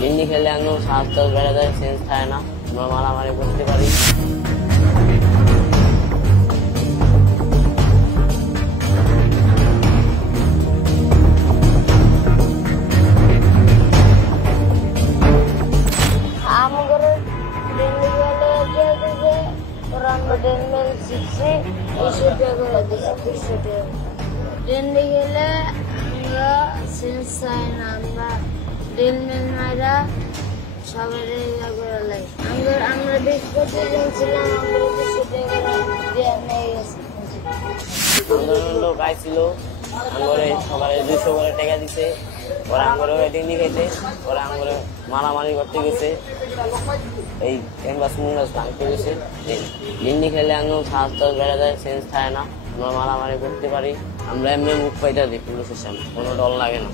হিন্দি খেলে একদম স্বাস্থ্য বেড়ে যায়, সেন্স থাকে না, আমরা মারামারি করতে পারি। ট্রেনে গেলে আমরা সেন্স চাই না, আমরা রেলমেল মাইরা সবাই করে লাই। আমরা 20 জন ছিলাম, আমরা 200 টাকা দিয়ে নিয়ে গেছি। আন্দোলনের লোক আইছিল, আঙ্গরে সবাই 200 করে টাকা দিছে, ওরা আঙ্গরে ওয়েটিং দিয়েছে, ওরা আঙ্গরে মারামারি করতে গেছে, এই ক্যাম্পাস মুঙ্গাস ভাঙতে গেছে। হিন্দি খেলে একদম স্বাস্থ্য বেড়ে যায়, সেন্স থাকে না, আমরা মারামারি করতে পারি। আমরা এমনি মুখ পাইটা দিই পুলিশের সামনে, কোনো ডর লাগে না।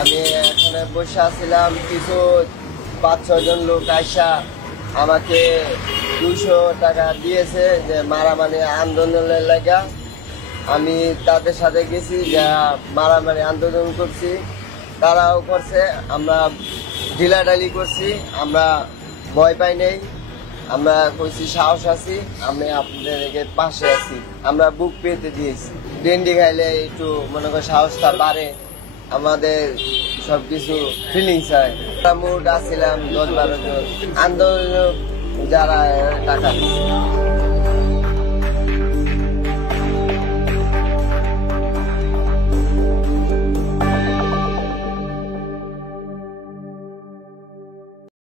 আমি এখানে বসে আছিলাম, কিছু 5-6 জন লোক আইসা আমাকে 200 টাকা দিয়েছে যে মারামারি আন্দোলনের লাগা। আমি তাদের সাথে গেছি, যা মারামারি আন্দোলন করছি, তারাও করছে, আমরা ঢিলাঢালি করছি, আমরা ভয় পাই নেই, আমরা কইছি সাহস আছি, আমি আপনাদের পাশে আছি, আমরা বুক পেতে দিয়েছি। ডেন্ডি খাইলে একটু মনে করি সাহসটা বাড়ে, আমাদের সবকিছু ফিলিংস হয়। আমরা মোট আসছিলাম 10-12 জন আন্দোলন যারা টাকা দিচ্ছে।